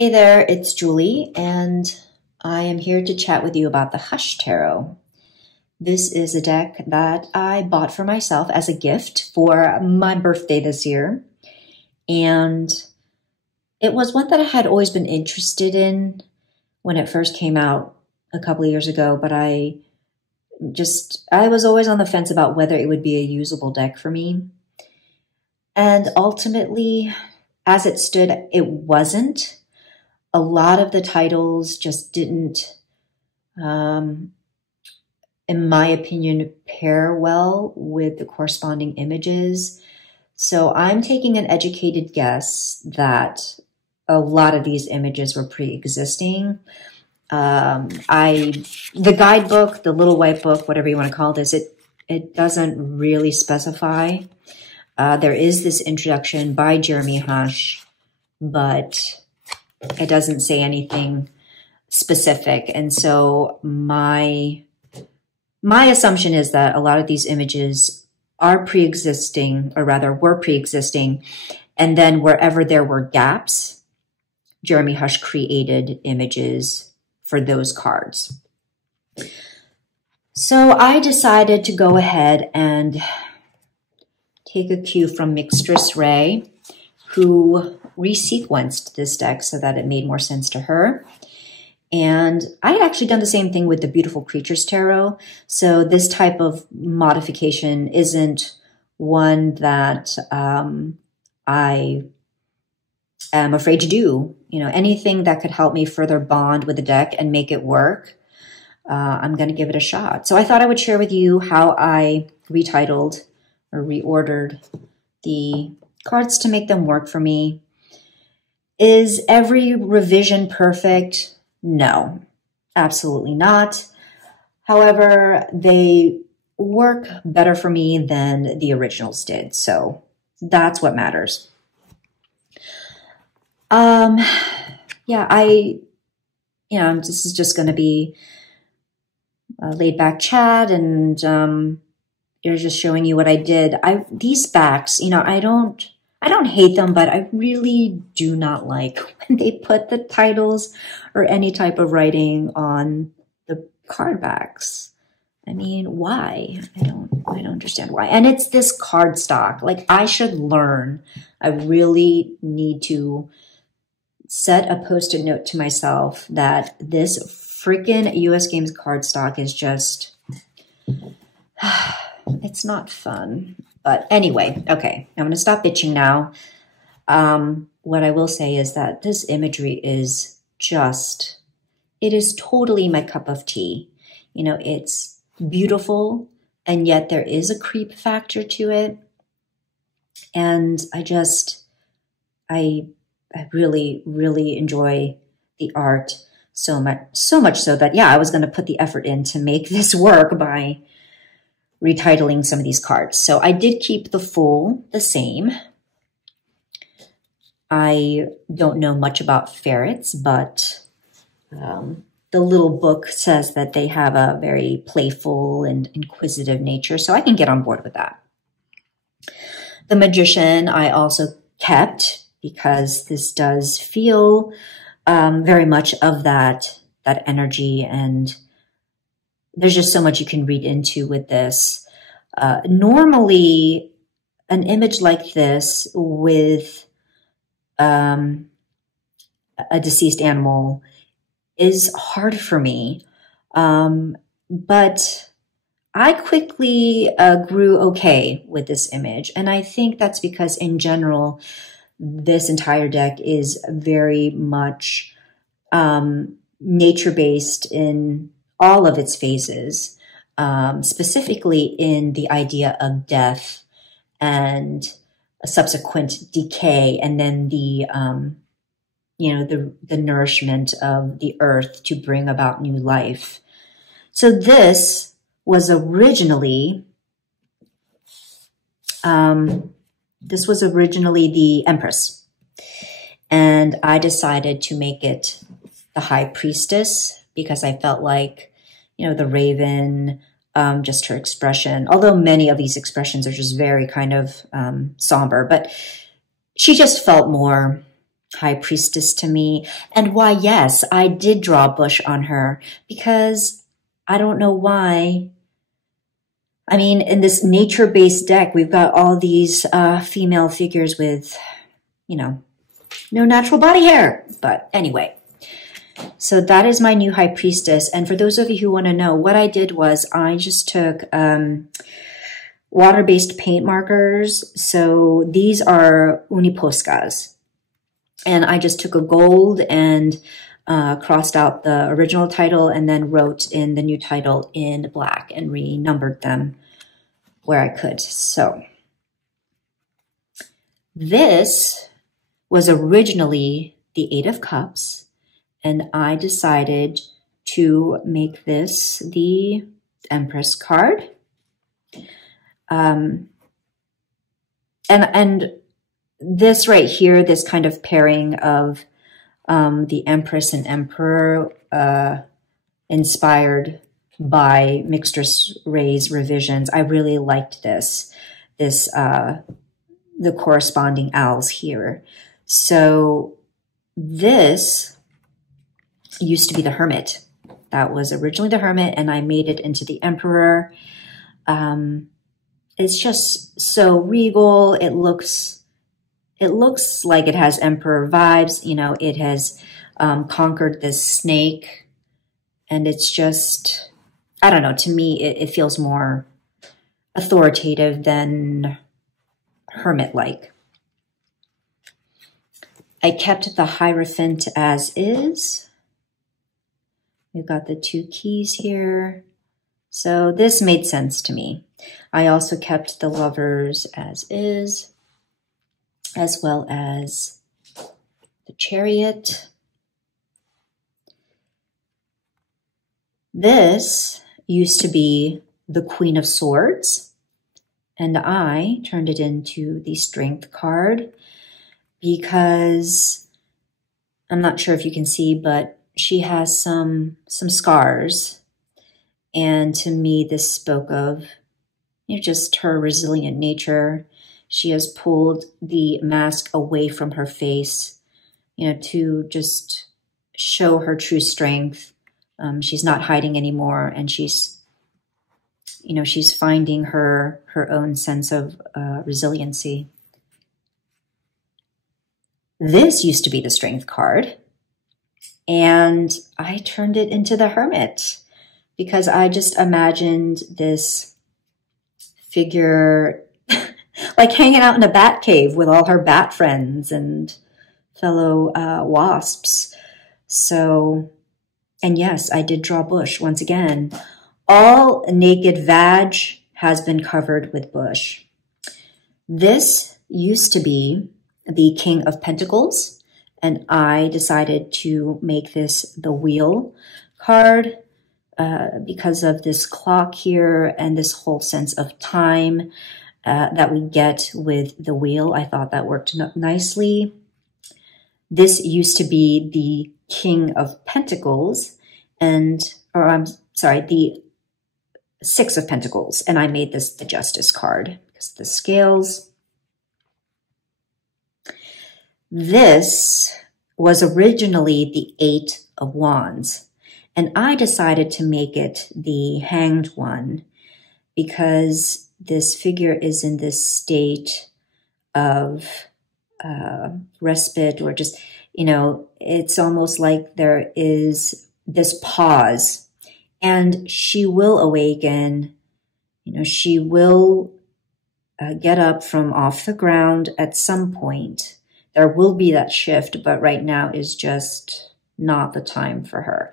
Hey there, it's Julie, and I am here to chat with you about the Hush Tarot. This is a deck that I bought for myself as a gift for my birthday this year, and it was one that I had always been interested in when it first came out a couple of years ago, but I was always on the fence about whether it would be a usable deck for me. And ultimately, as it stood, it wasn't. A lot of the titles just didn't, in my opinion, pair well with the corresponding images. So I'm taking an educated guess that a lot of these images were pre-existing. The guidebook, the little white book, whatever you want to call this, it doesn't really specify. There is this introduction by Jeremy Hush, but it doesn't say anything specific. And so my assumption is that a lot of these images are pre-existing, or rather were pre-existing. And then wherever there were gaps, Jeremy Hush created images for those cards. So I decided to go ahead and take a cue from Mixtress Ray, who resequenced this deck so that it made more sense to her. And I had actually done the same thing with the Beautiful Creatures Tarot. So this type of modification isn't one that I am afraid to do. You know, anything that could help me further bond with the deck and make it work, I'm going to give it a shot. So I thought I would share with you how I retitled or reordered the cards to make them work for me. Is every revision perfect? No, absolutely not. However, they work better for me than the originals did. So that's what matters. This is just going to be a laid back chat, and you're just showing you what I did. These backs, I don't hate them, but I really do not like when they put the titles or any type of writing on the card backs. I mean, why? I don't understand why. And it's this cardstock. Like, I should learn. I really need to set a Post-it note to myself that this freaking US Games cardstock is just, it's not fun. But anyway, okay, I'm going to stop bitching now. What I will say is that this imagery is just, it is totally my cup of tea. It's beautiful, and yet there is a creep factor to it. And I really, really enjoy the art so much so that, yeah, I was going to put the effort in to make this work by retitling some of these cards. So I did keep the full the same. I don't know much about ferrets, but the little book says that they have a very playful and inquisitive nature, so I can get on board with that. The Magician I also kept because this does feel very much of that energy, and there's just so much you can read into with this. Normally, an image like this with a deceased animal is hard for me, but I quickly grew okay with this image. And I think that's because, in general, this entire deck is very much nature-based in all of its phases, specifically in the idea of death and a subsequent decay, and then the nourishment of the earth to bring about new life. So this was originally the Empress, and I decided to make it the High Priestess because I felt like, the raven, just her expression, although many of these expressions are just very kind of somber, but she just felt more High Priestess to me. And why, yes, I did draw bush on her because I don't know why. I mean, in this nature-based deck, we've got all these female figures with, you know, no natural body hair. But anyway, so that is my new High Priestess. And for those of you who want to know, what I did was I just took water-based paint markers. So these are Uniposcas. And I just took a gold and crossed out the original title and then wrote in the new title in black and renumbered them where I could. So this was originally the Eight of Cups, and I decided to make this the Empress card. And this right here, this kind of pairing of the Empress and Emperor, inspired by Mistress Ray's revisions. I really liked this, the corresponding owls here. So this used to be the Hermit. That was originally the Hermit, and I made it into the Emperor. It's just so regal. It looks like it has Emperor vibes. You know, it has conquered this snake. And it's just, I don't know, to me, it feels more authoritative than Hermit-like. I kept the Hierophant as is. We've got the two keys here. So this made sense to me. I also kept the Lovers as is, as well as the Chariot. This used to be the Queen of Swords, and I turned it into the Strength card because I'm not sure if you can see, but she has some scars. And to me, this spoke of, you know, just her resilient nature. She has pulled the mask away from her face, you know, to just show her true strength. She's not hiding anymore, and she's, you know, she's finding her own sense of resiliency. This used to be the Strength card, and I turned it into the Hermit because I just imagined this figure like hanging out in a bat cave with all her bat friends and fellow wasps. So, and yes, I did draw bush once again. All naked vag has been covered with bush. This used to be the King of Pentacles, and I decided to make this the Wheel card because of this clock here and this whole sense of time that we get with the wheel. I thought that worked nicely. This used to be the King of Pentacles, the Six of Pentacles, and I made this the Justice card because of the scales. This was originally the Eight of Wands, and I decided to make it the Hanged one because this figure is in this state of respite, or just, you know, it's almost like there is this pause, and she will awaken. You know, she will get up from off the ground at some point. There will be that shift, but right now is just not the time for her.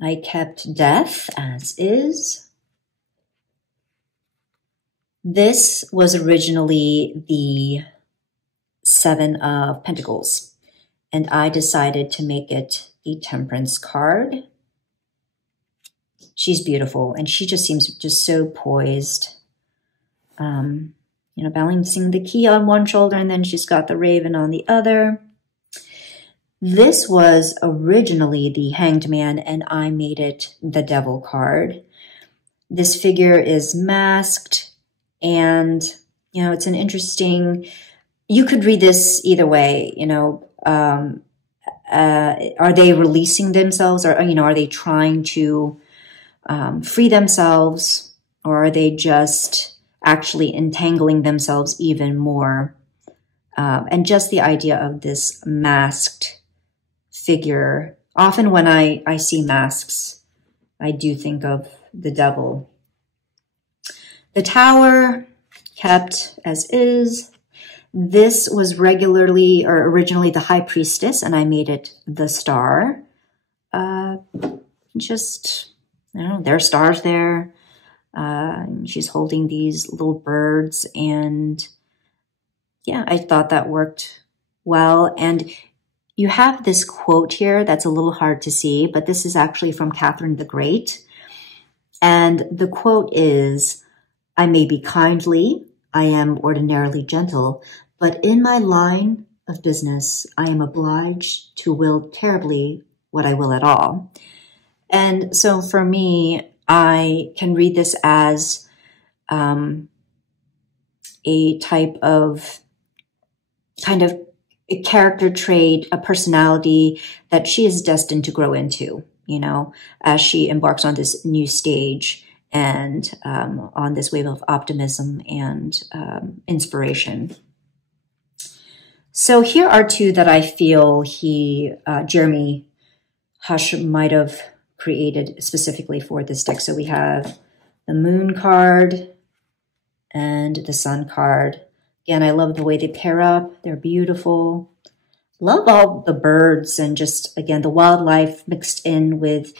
I kept Death as is. This was originally the Seven of Pentacles, and I decided to make it the Temperance card. She's beautiful, and she just seems just so poised. You know, balancing the key on one shoulder, and then she's got the raven on the other. This was originally the Hanged Man, and I made it the Devil card. This figure is masked, and You know, it's an interesting, you could read this either way, you know. Are they releasing themselves, or, you know, are they trying to free themselves, or are they just actually entangling themselves even more? And just the idea of this masked figure. Often when I see masks, I do think of the devil. The Tower, kept as is. This was originally the High Priestess, and I made it the Star. Just, I don't know, there are stars there. She's holding these little birds, and yeah, I thought that worked well. And you have this quote here that's a little hard to see, but this is actually from Catherine the Great. And the quote is, "I may be kindly, I am ordinarily gentle, but in my line of business, I am obliged to will terribly what I will at all." And so for me, I can read this as a type of kind of a character trait, a personality that she is destined to grow into, you know, as she embarks on this new stage and on this wave of optimism and inspiration. So here are two that I feel Jeremy Hush might have created specifically for this deck. So we have the Moon card and the Sun card. Again, I love the way they pair up. They're beautiful. Love all the birds and just, again, the wildlife mixed in with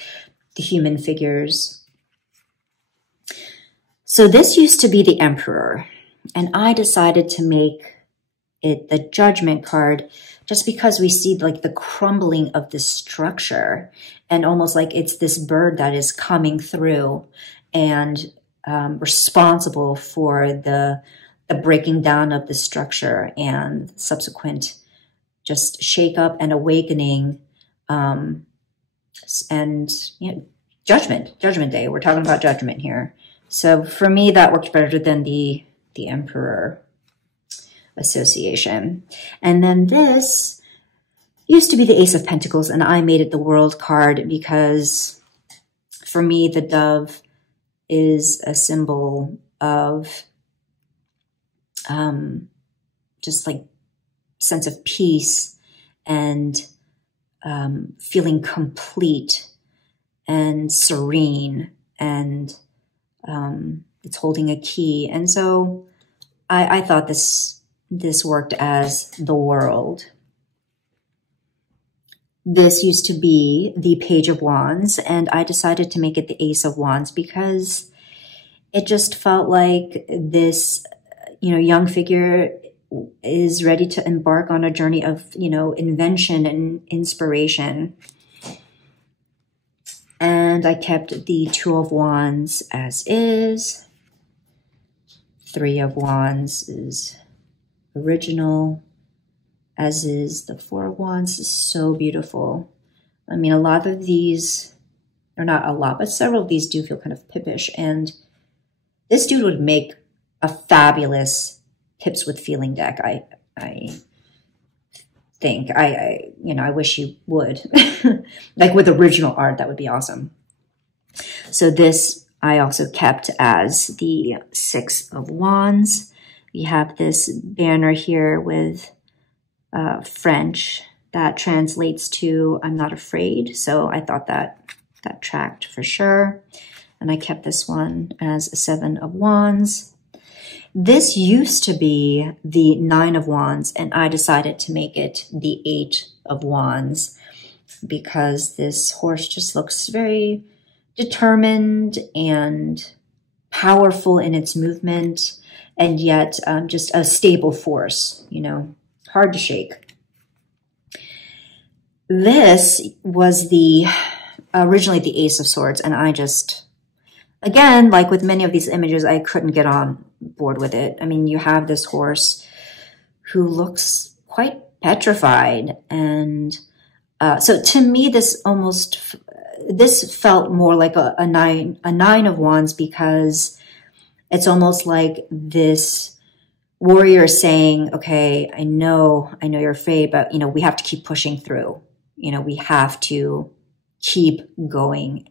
the human figures. So this used to be the Emperor, and I decided to make it the Judgment card just because we see like the crumbling of this structure, and almost like it's this bird that is coming through and responsible for the breaking down of the structure and subsequent just shake up and awakening, and you know, judgment day. We're talking about judgment here. So for me, that worked better than the Emperor association. And then this used to be the Ace of Pentacles, and I made it the World card because for me, the dove is a symbol of just like sense of peace and feeling complete and serene, and it's holding a key. And so I thought this worked as the World. This used to be the Page of Wands, and I decided to make it the Ace of Wands because it just felt like this, you know, young figure is ready to embark on a journey of, you know, invention and inspiration. And I kept the Two of Wands as is. Three of Wands is original, as is the Four of Wands. Is so beautiful. I mean, a lot of these, or not a lot, but several of these do feel kind of pippish. And this dude would make a fabulous Pips with Feeling deck. I think, you know, I wish you would. Like with original art, that would be awesome. So this I also kept as the Six of Wands. We have this banner here with French that translates to "I'm not afraid." So I thought that tracked for sure. And I kept this one as a Seven of Wands. This used to be the Nine of Wands, and I decided to make it the Eight of Wands because this horse just looks very determined and powerful in its movement, and yet just a stable force, you know, hard to shake. This was originally the Ace of Swords, and I just, again, like with many of these images, I couldn't get on board with it. I mean, you have this horse who looks quite petrified, and so to me, this felt more like a Nine of Wands because it's almost like this Warrior is saying, okay, I know you're afraid, but, you know, we have to keep pushing through. You know, we have to keep going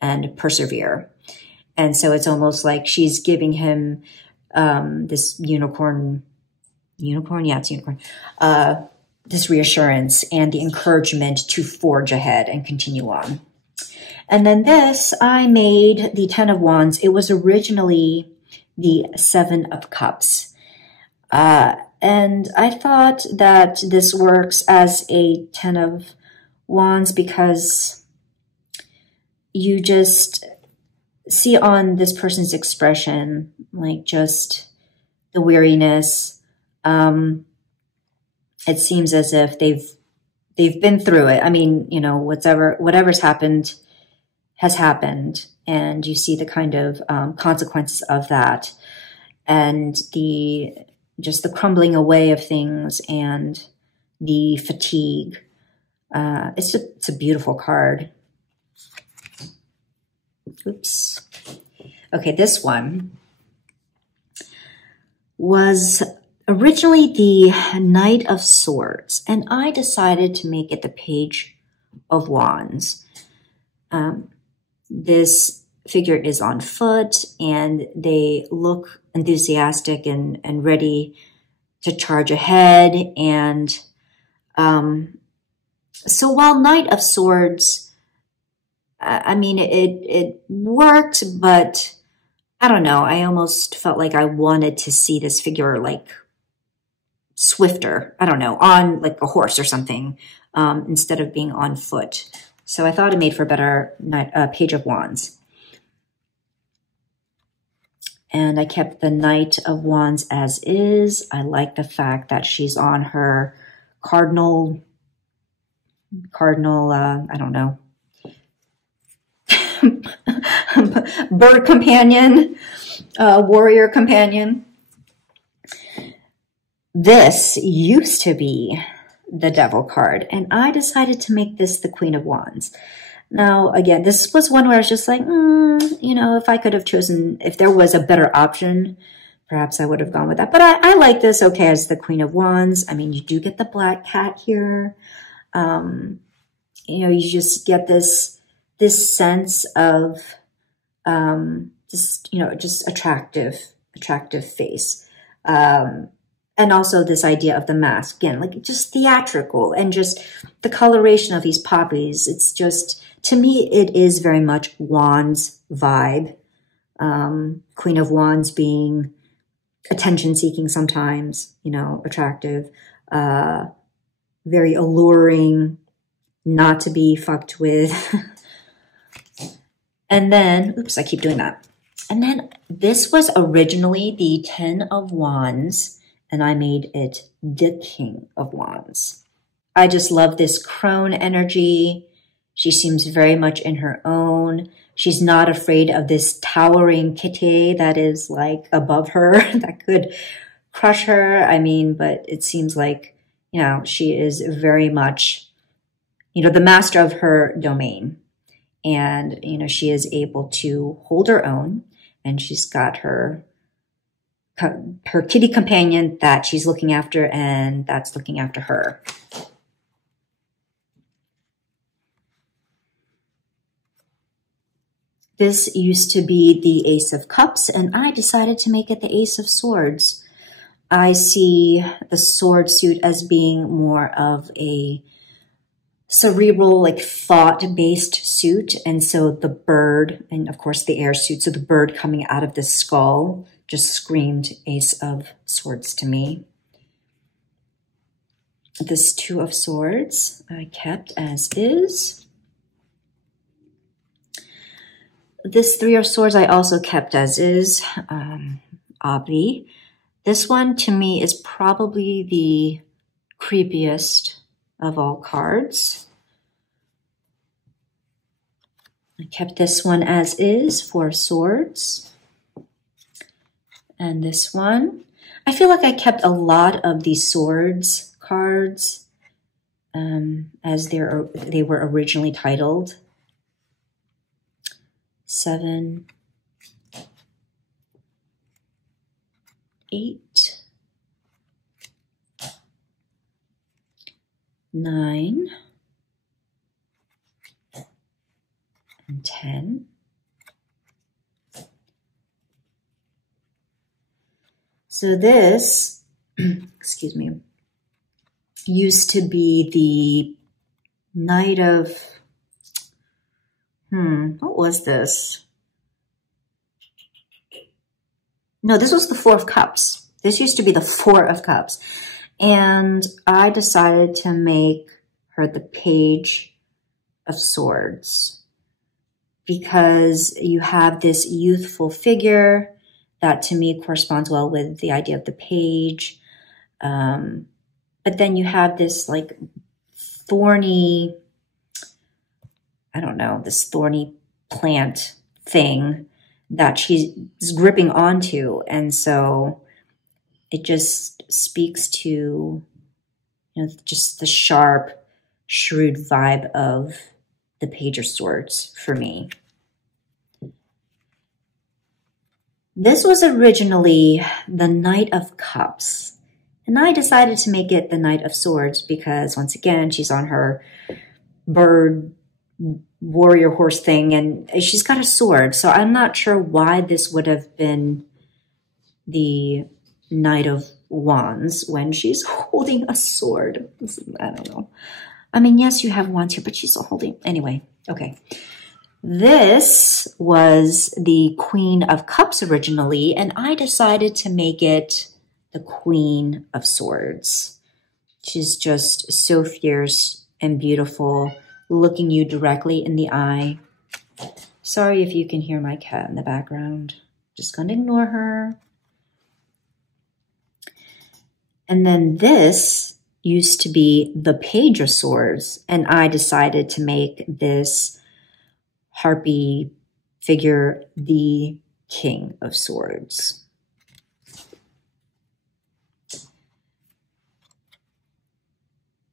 and persevere. And so it's almost like she's giving him this unicorn, yeah, it's unicorn, this reassurance and the encouragement to forge ahead and continue on. And then this, I made the 10 of Wands. It was originally the 7 of Cups. And I thought that this works as a 10 of Wands because you just see on this person's expression, like just the weariness. It seems as if they've been through it. I mean, you know, whatever's happened has happened, and you see the kind of consequences of that, and just the crumbling away of things and the fatigue. It's a beautiful card. Oops. Okay, this one was originally the Knight of Swords, and I decided to make it the Page of Wands. This figure is on foot, and they look enthusiastic and ready to charge ahead. And so while Knight of Swords, I mean, it worked, but I don't know. I almost felt like I wanted to see this figure like swifter, I don't know, on like a horse or something, instead of being on foot. So I thought it made for a better Page of Wands. And I kept the Knight of Wands as is. I like the fact that she's on her cardinal, I don't know, bird companion, warrior companion. This used to be the Devil card, and I decided to make this the Queen of Wands. Now, again, this was one where I was just like, you know, if I could have chosen, if there was a better option, perhaps I would have gone with that. But I like this, okay, as the Queen of Wands. I mean, you do get the black cat here. You know, you just get this sense of just, you know, just attractive face. And also this idea of the mask, again, like just theatrical, and just the coloration of these poppies. It's just, to me, it is very much Wands vibe. Queen of Wands being attention-seeking sometimes, you know, attractive, very alluring, not to be fucked with. And then, oops, I keep doing that. And then this was originally the 10 of Wands, and I made it the King of Wands. I just love this crone energy. She seems very much in her own. She's not afraid of this towering kitty that is like above her that could crush her. I mean, but it seems like, you know, she is very much, you know, the master of her domain. And, you know, she is able to hold her own, and she's got her kitty companion that she's looking after, and that's looking after her. This used to be the Ace of Cups, and I decided to make it the Ace of Swords. I see the sword suit as being more of a cerebral, like thought-based suit. And so the bird, and of course the air suit, so the bird coming out of the skull just screamed Ace of Swords to me. This Two of Swords I kept as is. This Three of Swords I also kept as is, oddly. This one to me is probably the creepiest of all cards. I kept this one as is, Four of Swords. And this one, I feel like I kept a lot of the Swords cards as they were originally titled. 7, 8, 9, and 10. So this, excuse me, used to be the Knight of, what was this? No, this was the Four of Cups. This used to be the Four of Cups. And I decided to make her the Page of Swords because you have this youthful figure that to me corresponds well with the idea of the page. But then you have this like thorny, I don't know, this thorny plant thing that she's gripping onto. And so it just speaks to, you know, just the sharp, shrewd vibe of the Page of Swords for me. This was originally the Knight of Cups, and I decided to make it the Knight of Swords because, once again, she's on her bird warrior horse thing, and she's got a sword. So I'm not sure why this would have been the Knight of Wands when she's holding a sword. I don't know. I mean, yes, you have wands here, but she's holding... Anyway, okay. This was the Queen of Cups originally, and I decided to make it the Queen of Swords. She's just so fierce and beautiful, looking you directly in the eye. Sorry if you can hear my cat in the background. Just gonna ignore her. And then this used to be the Page of Swords, and I decided to make this harpy figure the King of Swords.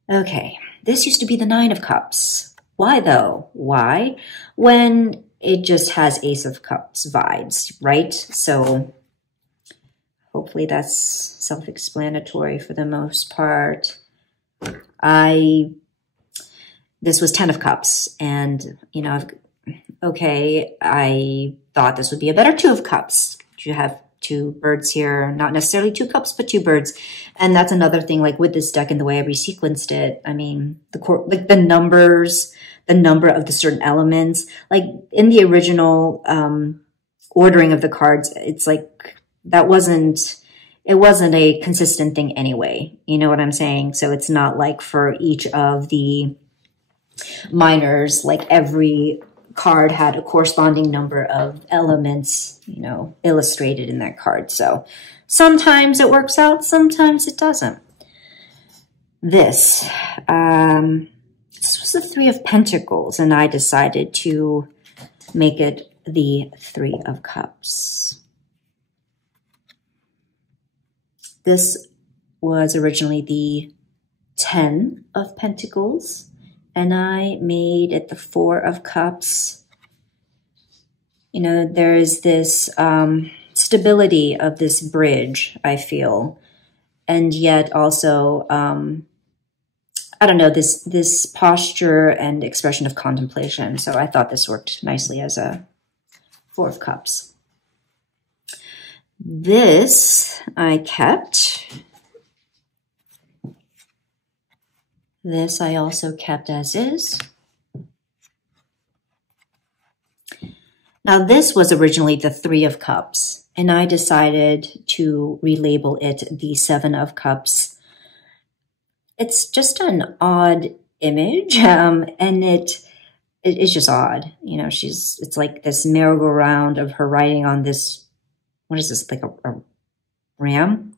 Okay, this used to be the Nine of Cups. Why though? Why? When it just has Ace of Cups vibes, right? So hopefully that's self-explanatory for the most part. This was 10 of Cups, and, you know, okay, I thought this would be a better 2 of Cups. You have 2 birds here, not necessarily 2 cups, but 2 birds. And that's another thing, like with this deck and the way I resequenced it. I mean, the numbers, the number of the certain elements, like in the original ordering of the cards, it's like it wasn't a consistent thing anyway. You know what I'm saying? So it's not like for each of the minors, like every card had a corresponding number of elements, you know, illustrated in that card. So sometimes it works out, sometimes it doesn't. This was the 3 of Pentacles, and I decided to make it the 3 of Cups. This was originally the 10 of Pentacles, and I made it the 4 of Cups. You know, there is this stability of this bridge, I feel. And yet also, I don't know, this posture and expression of contemplation. So I thought this worked nicely as a 4 of Cups. This I kept. This I also kept as is. Now this was originally the 3 of Cups, and I decided to relabel it the 7 of Cups. It's just an odd image, and it is just odd. You know, it's like this merry-go-round of her riding on this, what is this, like a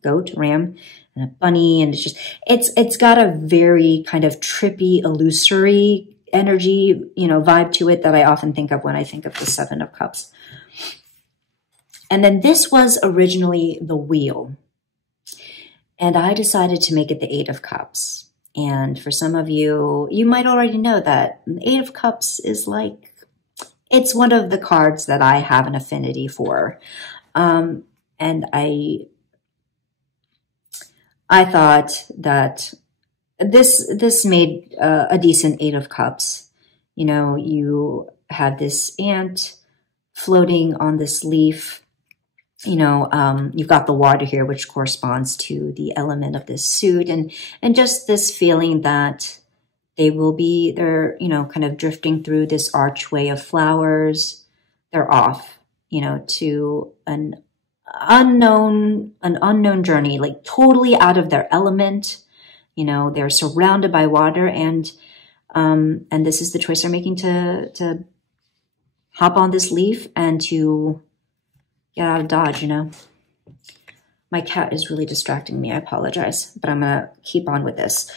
goat ram, and a bunny, and it's got a very kind of trippy, illusory energy, you know, vibe to it that I often think of when I think of the 7 of Cups. And then this was originally the wheel, and I decided to make it the 8 of Cups. And for some of you, you might already know that the 8 of Cups is like, it's one of the cards that I have an affinity for. And I thought that this made a decent Eight of Cups. You know, you have this ant floating on this leaf. You know, you've got the water here, which corresponds to the element of this suit, and just this feeling that they're, you know, kind of drifting through this archway of flowers. They're off, you know, to an unknown journey, like totally out of their element. You know, they're surrounded by water, and this is the choice they're making to hop on this leaf and to get out of Dodge, you know. My cat is really distracting me. I apologize, but I'm gonna keep on with this.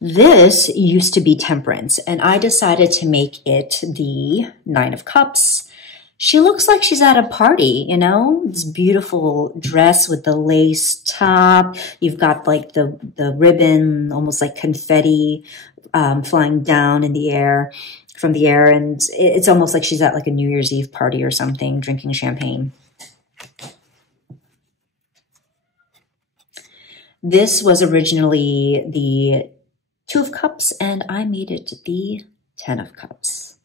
This used to be Temperance, and I decided to make it the Nine of Cups. She looks like she's at a party, you know, this beautiful dress with the lace top. You've got like the ribbon, almost like confetti, flying down in the air, from the air. And it's almost like she's at like a New Year's Eve party or something, drinking champagne. This was originally the Two of Cups, and I made it the Ten of Cups.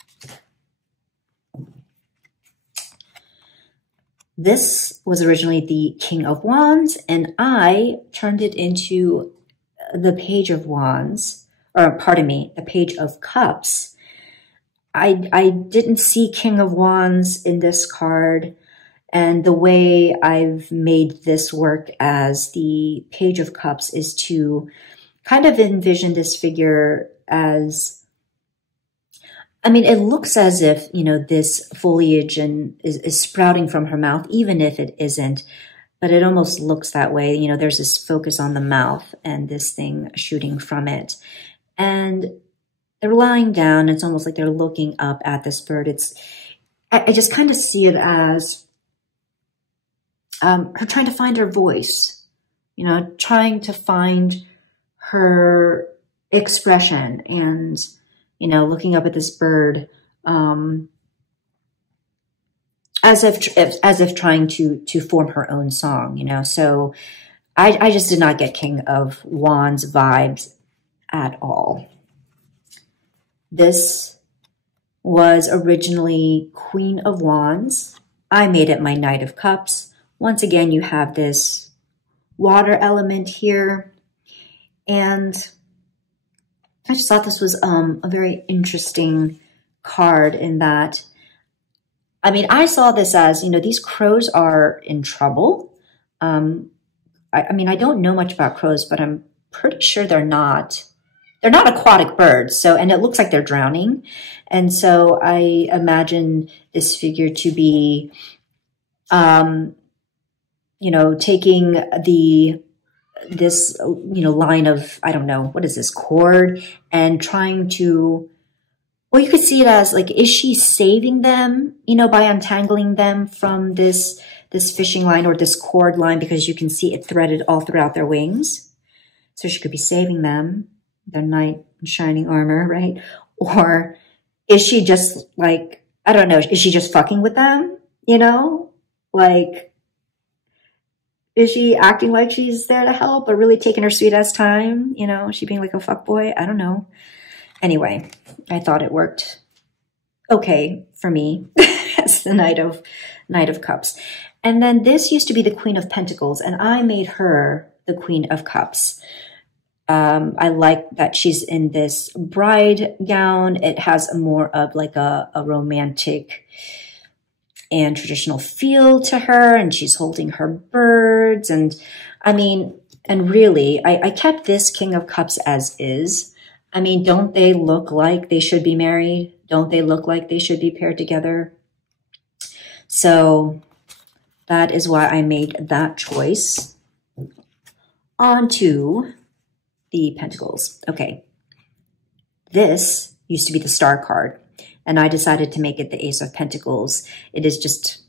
This was originally the King of Wands, and I turned it into the Page of Wands, or pardon me, the Page of Cups. I didn't see King of Wands in this card, and the way I've made this work as the Page of Cups is to kind of envision this figure as, I mean, it looks as if, you know, this foliage is sprouting from her mouth, even if it isn't, but it almost looks that way. You know, there's this focus on the mouth and this thing shooting from it. And they're lying down. It's almost like they're looking up at this bird. I just kind of see it as her trying to find her voice, you know, trying to find her expression, and, you know, looking up at this bird, as if trying to form her own song, you know. So I just did not get King of Wands vibes at all. This was originally Queen of Wands. I made it my Knight of Cups. Once again, you have this water element here. And I just thought this was a very interesting card in that, I mean, I saw this as, you know, these crows are in trouble. I mean, I don't know much about crows, but I'm pretty sure they're not aquatic birds. So, and it looks like they're drowning. And so I imagine this figure to be, you know, taking this, you know, line of, I don't know, what is this, cord, and trying to, well, you could see it as like, is she saving them, you know, by untangling them from this fishing line or this cord line, because you can see it threaded all throughout their wings. So she could be saving them, their knight in shining armor, right? Or is she just like, I don't know, is she just fucking with them, you know? Like, is she acting like she's there to help, but really taking her sweet ass time? You know, she being like a fuckboy? I don't know. Anyway, I thought it worked okay for me as the Knight of Cups. And then this used to be the Queen of Pentacles, and I made her the Queen of Cups. I like that she's in this bride gown. It has more of like a romantic and traditional feel to her, and she's holding her birds. And I mean, and really, I kept this King of Cups as is. I mean, don't they look like they should be married? Don't they look like they should be paired together? So that is why I made that choice. On to the Pentacles. Okay. This used to be the Star card, and I decided to make it the Ace of Pentacles. It is just,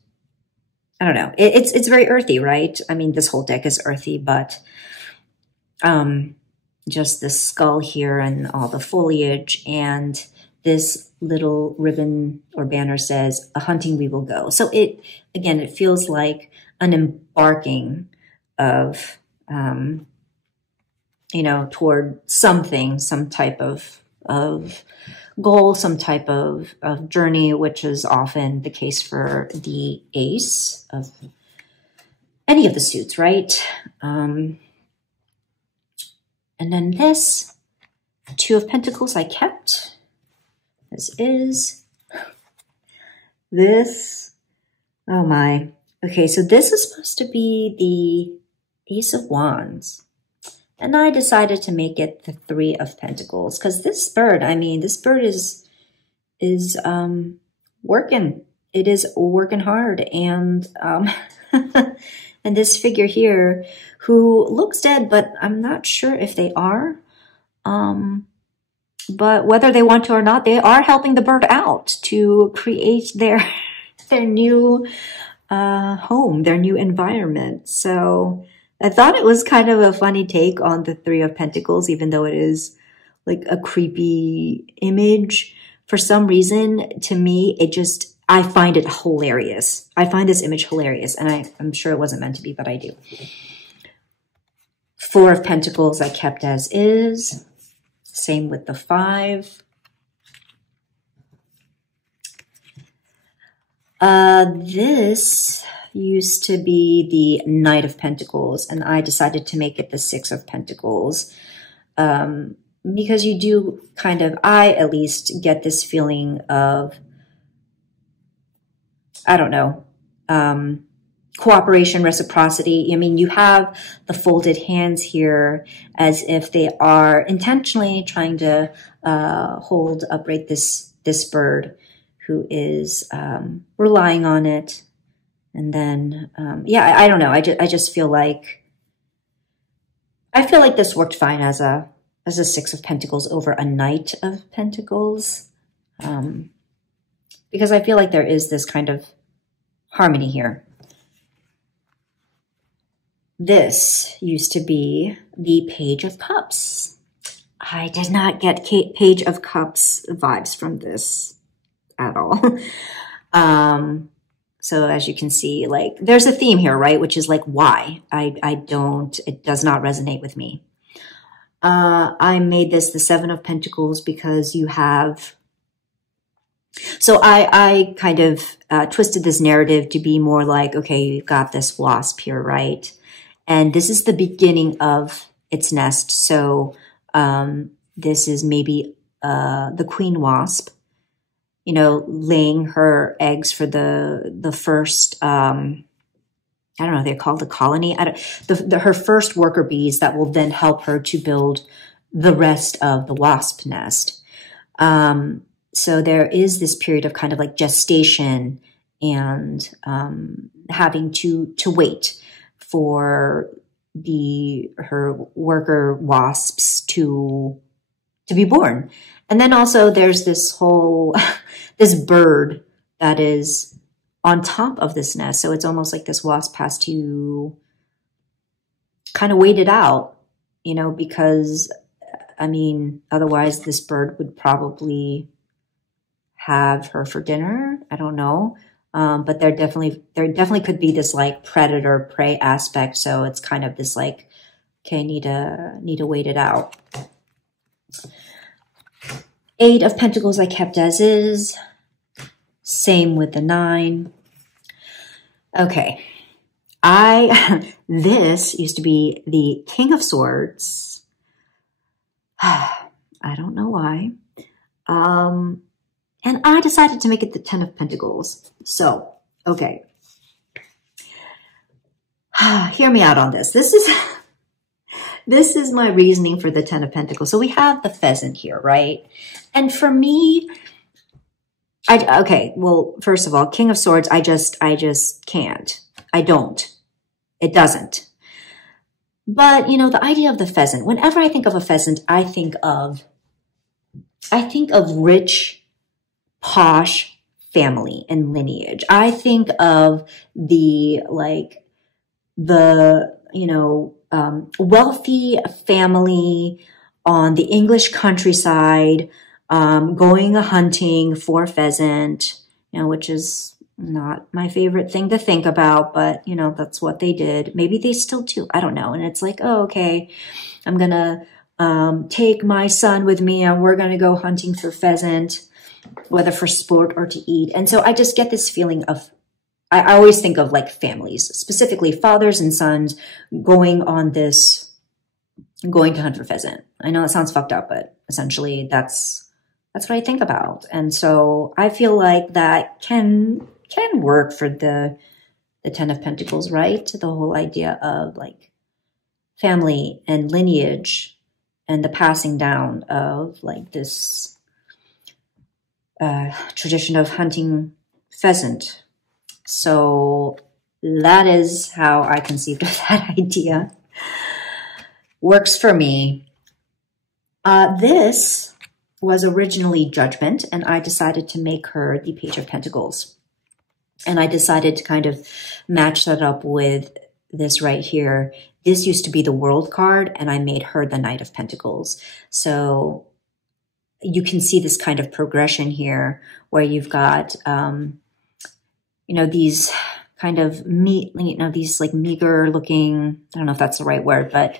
I don't know. It's very earthy, right? I mean, this whole deck is earthy, but just the skull here and all the foliage, and this little ribbon or banner says, "A hunting we will go." So it, again, it feels like an embarking of you know, toward something, some type of goal, some type of journey, which is often the case for the ace of any of the suits, right? And then this, Two of Pentacles I kept, as is. This, oh my. Okay, so this is supposed to be the Ace of Wands. And I decided to make it the Three of Pentacles because this bird, I mean, this bird is working. It is working hard. And and this figure here who looks dead, but I'm not sure if they are. But whether they want to or not, they are helping the bird out to create their new home, their new environment. So I thought it was kind of a funny take on the Three of Pentacles, even though it is like a creepy image. For some reason, to me, I find it hilarious. I find this image hilarious, and I'm sure it wasn't meant to be, but I do. Four of Pentacles I kept as is. Same with the 5. This used to be the Knight of Pentacles, and I decided to make it the 6 of Pentacles. Because you do kind of, I at least get this feeling of, I don't know, cooperation, reciprocity. I mean, you have the folded hands here as if they are intentionally trying to hold upright this bird who is relying on it. And then, yeah, I don't know. I just feel like, this worked fine as a 6 of Pentacles over a Knight of Pentacles. Because I feel like there is this kind of harmony here. This used to be the Page of Cups. I did not get Page of Cups vibes from this at all. So as you can see, like, there's a theme here, right? Which is like, why? It does not resonate with me. I made this the 7 of Pentacles because you have, so I kind of twisted this narrative to be more like, okay, you've got this wasp here, right? And this is the beginning of its nest. So this is maybe the queen wasp, you know, laying her eggs for the first, I don't know, they're called the colony. Her first worker bees that will then help her to build the rest of the wasp nest. So there is this period of kind of like gestation and having to wait for her worker wasps to be born. And then also there's this whole, this bird that is on top of this nest. So it's almost like this wasp has to kind of wait it out, you know, because, I mean, otherwise this bird would probably have her for dinner. I don't know. But there definitely could be this like predator prey aspect. So it's kind of this like, okay, need to wait it out. 8 of Pentacles I kept as is. Same with the 9. Okay. This used to be the King of Swords. I don't know why. And I decided to make it the 10 of Pentacles. So, okay. Hear me out on this. This is my reasoning for the 10 of Pentacles. So we have the pheasant here, right? And for me, okay, well, first of all, King of Swords, I just can't. I don't. It doesn't. But, you know, the idea of the pheasant, whenever I think of a pheasant, I think of rich, posh family and lineage. I think of the wealthy family on the English countryside, going hunting for pheasant, you know, which is Not my favorite thing to think about, but, you know, that's what they did. Maybe they still do. I don't know. And it's like, oh, okay, I'm going to take my son with me and we're going to go hunting for pheasant, whether for sport or to eat. And so I just get this feeling of, I always think of like families, specifically fathers and sons going to hunt for pheasant. I know it sounds fucked up, but essentially that's what I think about. And so I feel like that can work for the Ten of Pentacles, right? The whole idea of like family and lineage and the passing down of like this tradition of hunting pheasant. So that is how I conceived of that idea. Works for me. This was originally Judgment, and I decided to make her the Page of Pentacles. And I decided to kind of match that up with this right here. This used to be the World card, and I made her the Knight of Pentacles. So you can see this kind of progression here where you've got, you know, these kind of these like meager looking, I don't know if that's the right word, but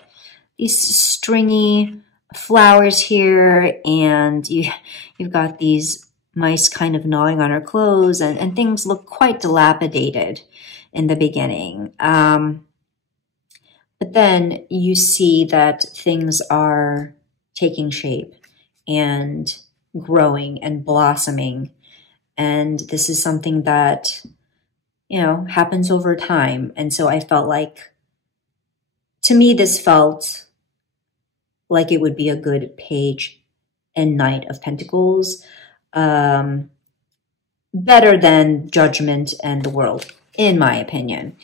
these stringy flowers here, and you've got these mice kind of gnawing on her clothes, and things look quite dilapidated in the beginning. But then you see that things are taking shape and growing and blossoming. And this is something that, you know, happens over time. And so I felt like, to me, this felt like it would be a good Page and Knight of Pentacles. Better than Judgment and the World, in my opinion.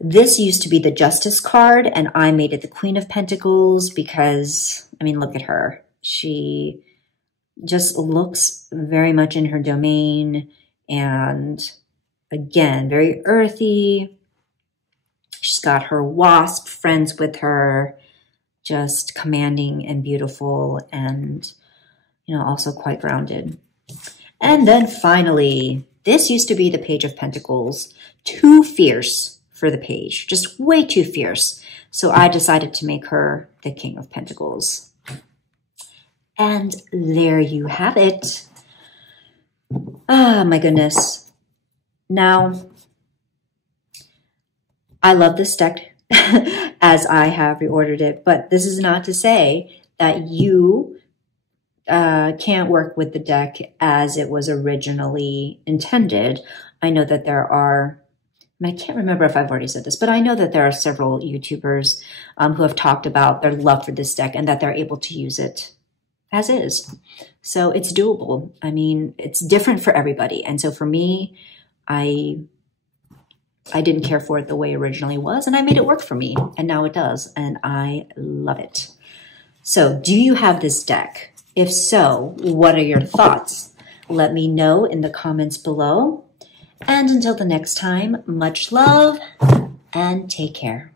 This used to be the Justice card, and I made it the Queen of Pentacles because, I mean, look at her. She just looks very much in her domain, and again, very earthy. She's got her wasp friends with her, just commanding and beautiful, and, you know, also quite grounded. And then finally, this used to be the Page of Pentacles. Too fierce for the page, just way too fierce. So I decided to make her the King of Pentacles. And there you have it. Oh my goodness. Now, I love this deck as I have reordered it, but this is not to say that you can't work with the deck as it was originally intended. I know that there are, and I can't remember if I've already said this, but I know that there are several YouTubers who have talked about their love for this deck and that they're able to use it as is. So it's doable. I mean, it's different for everybody. And so for me, I didn't care for it the way it originally was, and I made it work for me, and now it does, and I love it. So do you have this deck? If so, what are your thoughts? Let me know in the comments below. And until the next time, much love and take care.